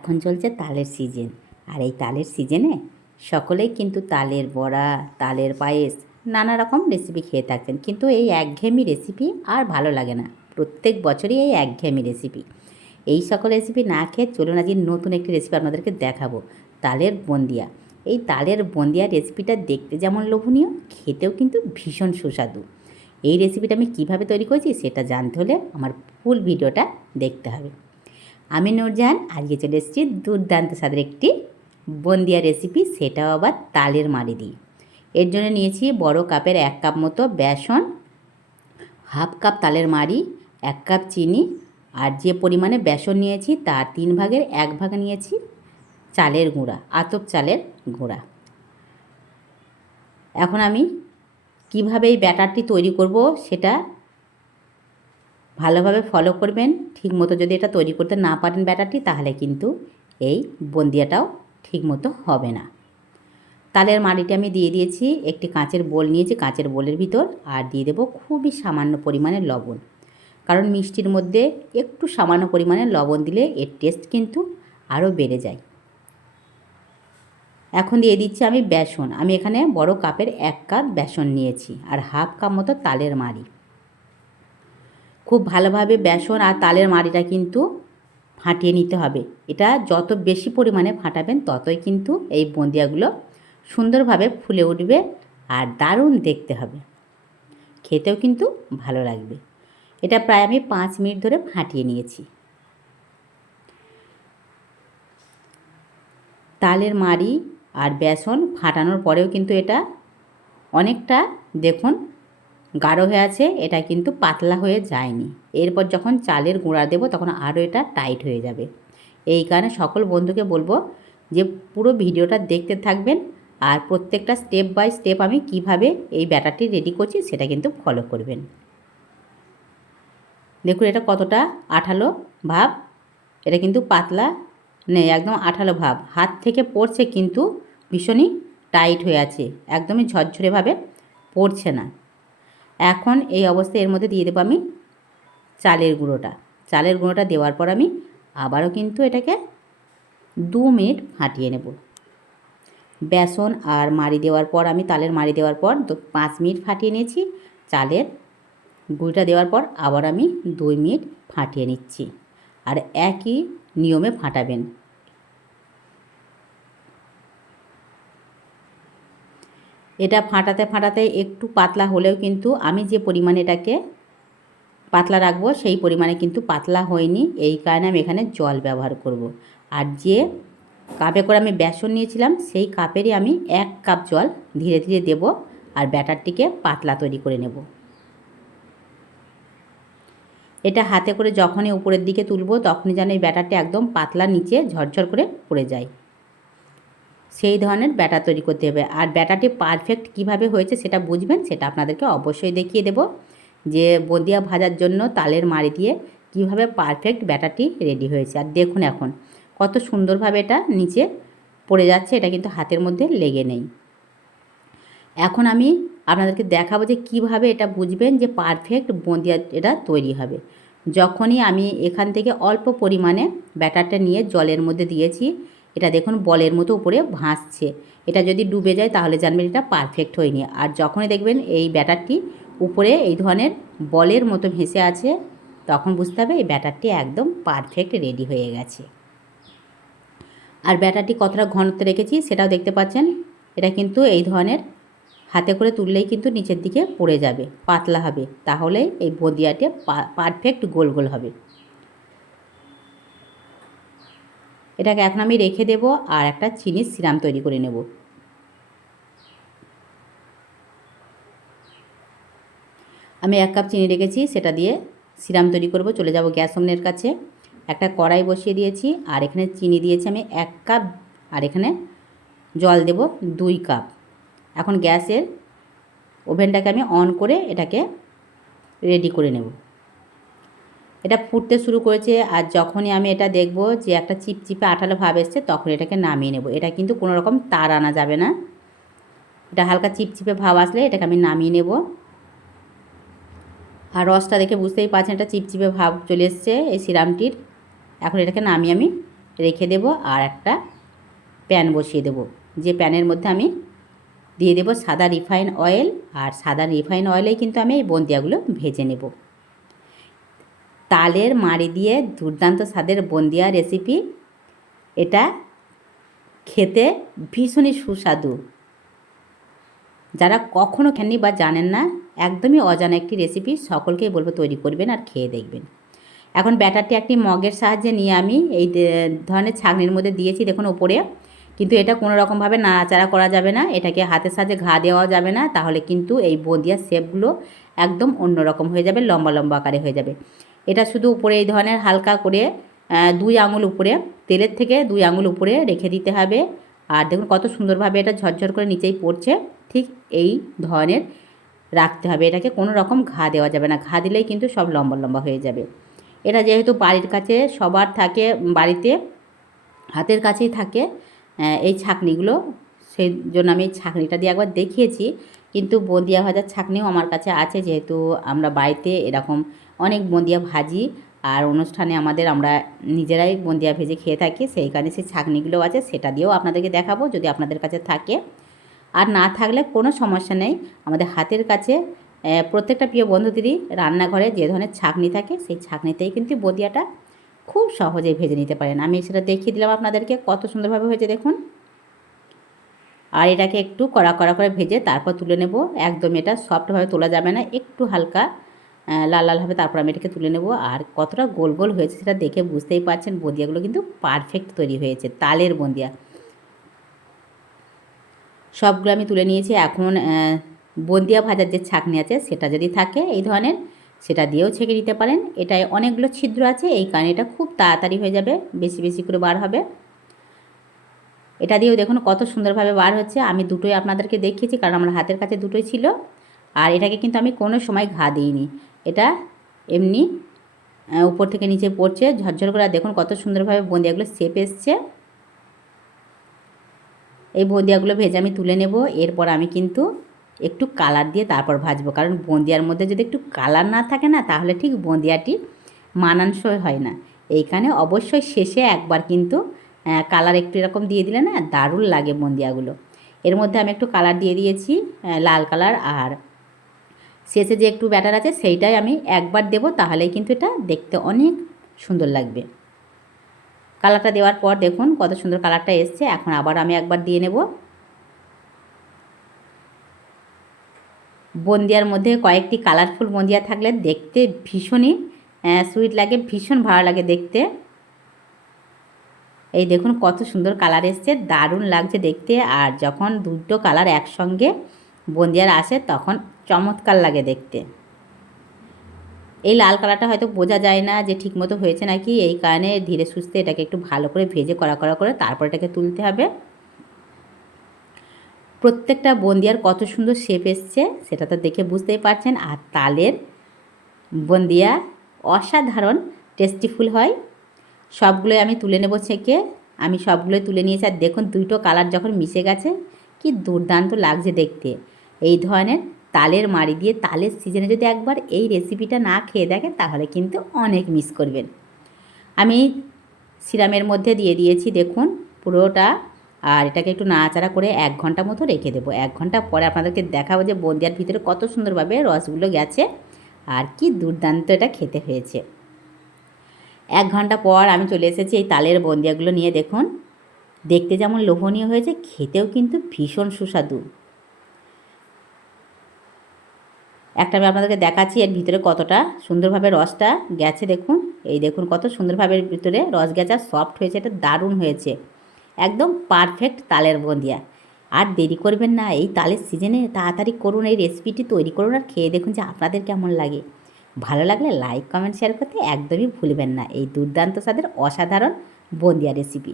এখন চলছে তালের সিজন আর এই তালের সিজনে সকলেই কিন্তু তালের বড়া, তালের পায়েস নানা রকম রেসিপি খেয়ে থাকছেন। কিন্তু এই একঘেয়েমি রেসিপি আর ভালো লাগে না। প্রত্যেক বছরই এই একঘেয়েমি রেসিপি এই সকল রেসিপি না খেয়ে চলুন আজকে নতুন একটি রেসিপি আপনাদেরকে দেখাবো। তালের বন্দিয়া। এই তালের বন্দিয়া রেসিপিটা দেখতে যেমন লোভনীয়, খেতেও কিন্তু ভীষণ সুস্বাদু। এই রেসিপিটা আমি কীভাবে তৈরি করেছি সেটা জানতে হলে আমার ফুল ভিডিওটা দেখতে হবে। আমি নূরজাহান, আজকে চলে এসেছি দুর্দান্ত স্বাদের একটি বন্দিয়া রেসিপি সেটাও আবার তালের মারি দিই এর জন্য নিয়েছি বড় কাপের এক কাপ মতো বেসন, হাফ কাপ তালের মারি এক কাপ চিনি, আর যে পরিমাণে বেসন নিয়েছি তার তিন ভাগের এক ভাগ নিয়েছি চালের গুঁড়া, আতপ চালের গুঁড়া। এখন আমি কীভাবে এই ব্যাটারটি তৈরি করব সেটা ভালোভাবে ফলো করবেন ঠিক মতো যদি এটা তৈরি করতে না পারেন ব্যাটারটি তাহলে কিন্তু এই বন্দিয়াটাও ঠিক মতো হবে না। তালের মাড়িটি আমি দিয়ে দিয়েছি, একটি কাঁচের বোল নিয়েছি, কাঁচের বোলের ভিতর, আর দিয়ে দেবো খুবই সামান্য পরিমাণে লবণ। কারণ মিষ্টির মধ্যে একটু সামান্য পরিমাণে লবণ দিলে এর টেস্ট কিন্তু আরও বেড়ে যায়। এখন দিয়ে দিচ্ছি আমি বেসন, আমি এখানে বড় কাপের এক কাপ বেসন নিয়েছি, আর হাফ কাপ মতো তালের মাড়ি। খুব ভালোভাবে বেসন আর তালের মাড়িটা কিন্তু ফাটিয়ে নিতে হবে। এটা যত বেশি পরিমাণে ফাটাবেন, ততই কিন্তু এই বন্দিয়াগুলো সুন্দরভাবে ফুলে উঠবে আর দারুণ দেখতে হবে। খেতেও কিন্তু ভালো লাগবে। এটা প্রায় আমি পাঁচ মিনিট ধরে ফাটিয়ে নিয়েছি। তালের মাড়ি আর বেসন ফাটানোর পরেও কিন্তু এটা অনেকটা দেখুন গাঢ় হয়ে আছে, এটা কিন্তু পাতলা হয়ে যায়নি। এরপর যখন চালের গুঁড়া দেবো, তখন আরও এটা টাইট হয়ে যাবে। এই কারণে সকল বন্ধুকে বলব যে, পুরো ভিডিওটা দেখতে থাকবেন আর প্রত্যেকটা স্টেপ বাই স্টেপ আমি কীভাবে এই ব্যাটারটি রেডি করছি, সেটা কিন্তু ফলো করবেন। দেখুন, এটা কতটা আঠালো ভাব। এটা কিন্তু পাতলা নেই একদম আঠালো ভাব। হাত থেকে পড়ছে কিন্তু ভীষণই টাইট হয়ে আছে। একদমই ঝরঝরেভাবে পড়ছে না। এখন এই অবস্থায় এর মধ্যে দিয়ে দেবো আমি চালের গুঁড়োটা। চালের গুঁড়োটা দেওয়ার পর আমি আবারও কিন্তু এটাকে দু মিনিট ফাটিয়ে নেব। বেসন আর মাড়ি দেওয়ার পর আমি তালের মাড়ি দেওয়ার পর পাঁচ মিনিট ফাটিয়ে নিয়েছি। চালের গুঁড়িটা দেওয়ার পর আবার আমি দুই মিনিট ফাটিয়ে নিচ্ছি। আর একই নিয়মে ফাটাবেন। এটা ফাটাতে ফাটাতে একটু পাতলা হলেও কিন্তু আমি যে পরিমাণে এটাকে পাতলা রাখব, সেই পরিমাণে কিন্তু পাতলা হয়নি। এই কারণে আমি এখানে জল ব্যবহার করব। আর যে কাপে করে আমি বেসন নিয়েছিলাম, সেই কাপেরই আমি এক কাপ জল ধীরে ধীরে দেব আর ব্যাটারটিকে পাতলা তৈরি করে নেব। এটা হাতে করে যখনই উপরের দিকে তুলব, তখনই যেন এই ব্যাটারটি একদম পাতলা নিচে ঝরঝর করে পড়ে যায়। সেই ধরনের ব্যাটা তৈরি করতে হবে। আর ব্যাটারটি পারফেক্ট কীভাবে হয়েছে সেটা বুঝবেন, সেটা আপনাদেরকে অবশ্যই দেখিয়ে দেব। যে বদিয়া ভাজার জন্য তালের মাড়ি দিয়ে কীভাবে পারফেক্ট ব্যাটাটি রেডি হয়েছে। আর দেখুন এখন, কত সুন্দরভাবে এটা নিচে পড়ে যাচ্ছে, এটা কিন্তু হাতের মধ্যে লেগে নেই। এখন আমি আপনাদেরকে দেখাবো যে কীভাবে এটা বুঝবেন যে পারফেক্ট বন্দিয়া এটা তৈরি হবে। যখনই আমি এখান থেকে অল্প পরিমাণে ব্যাটারটা নিয়ে জলের মধ্যে দিয়েছি এটা দেখুন বলের মতো উপরে ভাসছে। এটা যদি ডুবে যায় তাহলে জানবেন এটা পারফেক্ট হয়নি। আর যখনই দেখবেন এই ব্যাটারটি উপরে এই ধরনের বলের মতো ভেসে আছে, তখন বুঝতে হবে এই ব্যাটারটি একদম পারফেক্ট রেডি হয়ে গেছে। আর ব্যাটারটি কতটা ঘনত্ব রেখেছি সেটাও দেখতে পাচ্ছেন। এটা কিন্তু এই ধরনের হাতে করে তুললেই কিন্তু নিচের দিকে পড়ে যাবে, পাতলা হবে। তাহলে এই বদিয়াটি পারফেক্ট গোল গোল হবে। এটাকে এখন আমি রেখে দেব আর একটা চিনির সিরাম তৈরি করে নেব। আমি এক কাপ চিনি রেখেছি, সেটা দিয়ে সিরাম তৈরি করব। চলে যাব গ্যাস ওভেনের কাছে। একটা কড়াই বসিয়ে দিয়েছি আর এখানে চিনি দিয়েছি আমি এক কাপ আর এখানে জল দেব দুই কাপ। এখন গ্যাসের ওভেনটাকে আমি অন করে এটাকে রেডি করে নেব। এটা ফুটতে শুরু করেছে আর যখনই আমি এটা দেখব যে একটা চিপচিপে আঠালো ভাব এসছে, তখন এটাকে নামিয়ে নেব। এটা কিন্তু কোনো রকম তার আনা যাবে না। এটা হালকা চিপচিপে ভাব আসলে এটাকে আমি নামিয়ে নেব। আর রসটা দেখে বুঝতেই পারছেন এটা চিপচিপে ভাব চলে এসছে এই সিরামটির। এখন এটাকে নামিয়ে আমি রেখে দেব আর একটা প্যান বসিয়ে দেব। যে প্যানের মধ্যে আমি দিয়ে দেব সাদা রিফাইন অয়েল আর সাদা রিফাইন অয়েলেই কিন্তু আমি এই বন্দিয়াগুলো ভেজে নেব। তালের মাড়ি দিয়ে দুর্দান্ত স্বাদের বন্দিয়া রেসিপি। এটা খেতে ভীষণই সুস্বাদু। যারা কখনও খেননি বা জানেন না, একদমই অজানা একটি রেসিপি সকলকেই বলব তৈরি করবেন আর খেয়ে দেখবেন। এখন ব্যাটারটি একটি মগের সাহায্যে নিয়ে আমি এই ধরনের ছাগনির মধ্যে দিয়েছি দেখুন ওপরে। কিন্তু এটা কোনো রকমভাবে নাড়াচাড়া করা যাবে না, এটাকে হাতের সাহায্যে ঘা দেওয়া যাবে না, তাহলে কিন্তু এই বদিয়ার শেপগুলো একদম অন্যরকম হয়ে যাবে, লম্বা লম্বা আকারে হয়ে যাবে। এটা শুধু উপরে এই ধরনের হালকা করে দুই আঙুল উপরে, তেলের থেকে দুই আঙুল উপরে রেখে দিতে হবে। আর দেখুন কত সুন্দরভাবে এটা ঝরঝর করে নিচেই পড়ছে, ঠিক এই ধরনের রাখতে হবে। এটাকে কোনো রকম ঘা দেওয়া যাবে না, ঘা দিলেই কিন্তু সব লম্বা লম্বা হয়ে যাবে। এটা যেহেতু বাড়ির কাছে, সবার থাকে বাড়িতে, হাতের কাছেই থাকে এই ছাকনিগুলো, সেই জন্য আমি এই ছাকনিটা দিয়ে একবার দেখিয়েছি। কিন্তু বন্দিয়া ভাজার ছাকনিও আমার কাছে আছে, যেহেতু আমরা বাড়িতে এরকম অনেক বন্দিয়া ভাজি আর অনুষ্ঠানে আমাদের আমরা নিজেরাই বন্দিয়া ভেজে খেয়ে থাকি। সেইখানে সেই ছাকনিগুলো আছে, সেটা দিয়েও আপনাদেরকে দেখাবো যদি আপনাদের কাছে থাকে। আর না থাকলে কোনো সমস্যা নেই। আমাদের হাতের কাছে প্রত্যেকটা প্রিয় বন্ধুদেরই রান্নাঘরে যে ধরনের ছাকনি থাকে, সেই ছাকনিতেই কিন্তু বদিয়াটা খুব সহজেই ভেজে নিতে পারেন। আমি সেটা দেখিয়ে দিলাম আপনাদেরকে, কত সুন্দরভাবে হয়েছে দেখুন। আর এটাকে একটু কড়া কড়া করে ভেজে তারপর তুলে নেব। একদম এটা সফটভাবে তোলা যাবে না, একটু হালকা লাল লাল হবে, তারপর আমি এটাকে তুলে নেব। আর কতটা গোল গোল হয়েছে সেটা দেখে বুঝতেই পারছেন, বন্দিয়াগুলো কিন্তু পারফেক্ট তৈরি হয়েছে, তালের বন্দিয়া। সবগুলো আমি তুলে নিয়েছি, এখন বন্দিয়া ভাজার যে ছাকনি আছে সেটা যদি থাকে এই ধরনের, সেটা দিয়েও ছেঁকে নিতে পারেন। এটায় অনেকগুলো ছিদ্র আছে, এই কারণে এটা খুব তাড়াতাড়ি হয়ে যাবে, বেশি বেশি করে বার হবে। এটা দিয়েও দেখুন কত সুন্দরভাবে বার হচ্ছে, আমি দুটোই আপনাদেরকে দেখিয়েছি, কারণ আমার হাতের কাছে দুটোই ছিল। আর এটাকে কিন্তু আমি কোনো সময় ঘা দিইনি। এটা এমনি উপর থেকে নিচে পড়ছে, ঝরঝর করে। দেখুন কত সুন্দরভাবে বন্দিয়াগুলো শেপ এসছে। এই বন্দিয়াগুলো ভেজে আমি তুলে নেব। এরপর আমি কিন্তু একটু কালার দিয়ে তারপর ভাজবো। কারণ বন্দিয়ার মধ্যে যদি একটু কালার না থাকে না, তাহলে ঠিক বন্দিয়াটি মানানসই হয় না। এইখানে অবশ্যই শেষে একবার কিন্তু কালার একটু এরকম দিয়ে দিলে না দারুণ লাগে বন্দিয়াগুলো। এর মধ্যে আমি একটু কালার দিয়ে দিয়েছি লাল কালার আর শেষে যে একটু ব্যাটার আছে, সেইটাই আমি একবার দেব, তাহলেই কিন্তু এটা দেখতে অনেক সুন্দর লাগবে। কালারটা দেওয়ার পর দেখুন কত সুন্দর কালারটা এসছে, এখন আবার আমি একবার দিয়ে নেব। বন্দিয়ার মধ্যে কয়েকটি কালারফুল বন্দিয়া থাকলে দেখতে ভীষণই সুইট লাগে, ভীষণ ভালো লাগে দেখতে। এই দেখুন কত সুন্দর কালার এসছে, দারুণ লাগছে দেখতে, আর যখন দুটো কালার একসঙ্গে বন্দিয়ার আসে, তখন চমৎকার লাগে দেখতে। এই লাল কালারটা হয়তো বোঝা যায় না যে ঠিকমতো হয়েছে নাকি, এই কারণে ধীরে সুস্থে এটাকে একটু ভালো করে ভেজে কড়া কড়া করে তারপর এটাকে তুলতে হবে। প্রত্যেকটা বন্দিয়ার কত সুন্দর শেপ এসছে, সেটা তো দেখে বুঝতেই পারছেন। আর তালের বন্দিয়া অসাধারণ টেস্টিফুল হয়। সবগুলোই আমি তুলে নেব ছেঁকে। আমি সবগুলোই তুলে নিয়েছি আর দেখুন দুটো কালার যখন মিশে গেছে, কি দুর্দান্ত লাগছে দেখতে। এই ধরনের তালের মাড়ি দিয়ে তালের সিজনে যদি একবার এই রেসিপিটা না খেয়ে দেখেন, তাহলে কিন্তু অনেক মিস করবেন। আমি সিরামের মধ্যে দিয়ে দিয়েছি, দেখুন, পুরোটা। আর এটাকে একটু নাড়াচাড়া করে এক ঘণ্টা মতো রেখে দেবো। এক ঘণ্টা পরে আপনাদেরকে দেখাবো যে বন্দিয়ার ভিতরে কত সুন্দরভাবে রসগুলো গেছে আর কি দুর্দান্ত এটা খেতে হয়েছে। এক ঘণ্টা পর আমি চলে এসেছি এই তালের বন্দিয়াগুলো নিয়ে, দেখুন। দেখতে যেমন লোভনীয় হয়েছে, খেতেও কিন্তু ভীষণ সুস্বাদু। একটা আমি আপনাদেরকে দেখাচ্ছি, এর ভিতরে কতটা সুন্দরভাবে রসটা গেছে দেখুন। এই দেখুন কত সুন্দরভাবে ভিতরে রস গেছে সফট হয়েছে, এটা দারুণ হয়েছে। একদম পারফেক্ট তালের বন্দিয়া আর দেরি করবেন না, এই তালের সিজনে তাড়াতাড়ি করুন, এই রেসিপিটি তৈরি করুন, আর খেয়ে দেখুন যে আপনাদের কেমন লাগে। ভালো লাগলে লাইক কমেন্ট শেয়ার করতে একদমই ভুলবেন না। এই দুর্দান্ত স্বাদের অসাধারণ বন্দিয়া রেসিপি